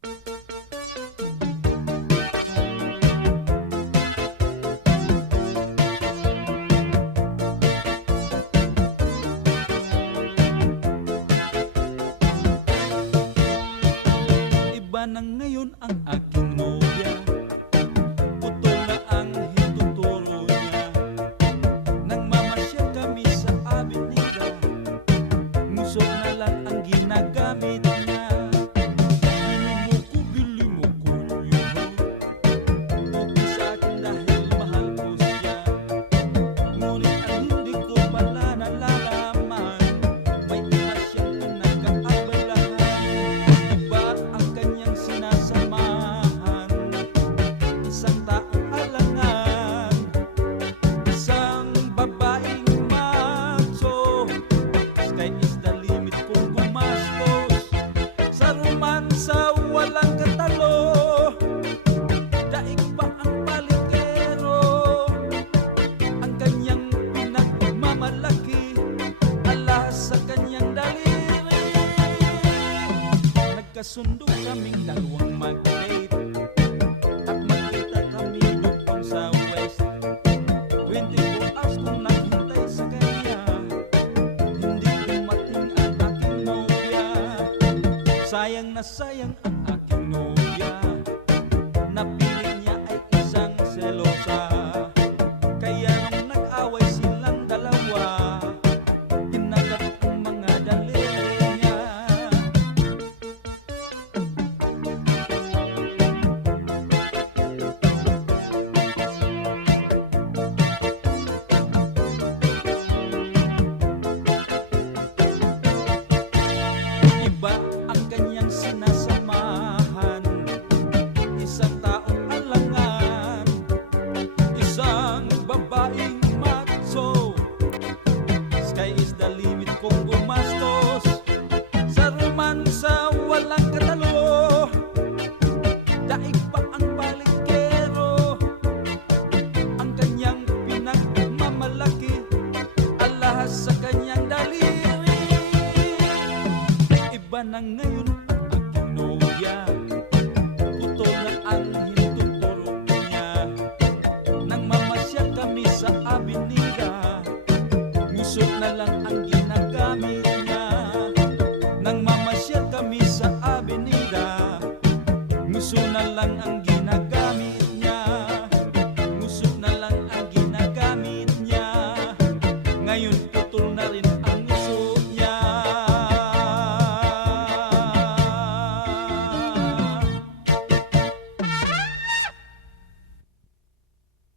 Iba na ngayon ang aking nobya, putol na ang hituturo niya. Nang mamasyal kami sa avenida, ngusok na lang ang ginagamit niya. Bili mo ko yun, buti sa akin dahil mahal ko siya. Ngunit ang hindi ko pala nalalaman, may iba siyang pinag-aabalahan. Iba ang kanyang sinasamahan, isang taong alangan, isang babaeng macho. Sky is the limit kung gumastos sa romansa walang katalo. Daig pa ang palikero, ang kanyang pinagmamalaki, alas sa kanyang daliri. Nagkasundo kaming dalawang mag-date at magkita kami doon sa west. 24 hours kong naghintay sa kanya, hindi dumating ang aking nobya. Sayang na sayang ang aking nobya, napili niya ay isang selosa. Kaya nung nag-away silang dalawa, kinagat ang mga daliri niya. Iba ang kanyang sinasamahan, isang taong alangan, isang babaeng macho. Sky is the limit kung gumastos sa romansa walang katalo. Daig pa ang balikero, ang kanyang pinagmamalaki, alahas sa kanyang daliri. Iba na ngayon ang aking nobya, putol na ang hituturo niya. Nang mamasyal kami sa avenida, ngusok na lang ang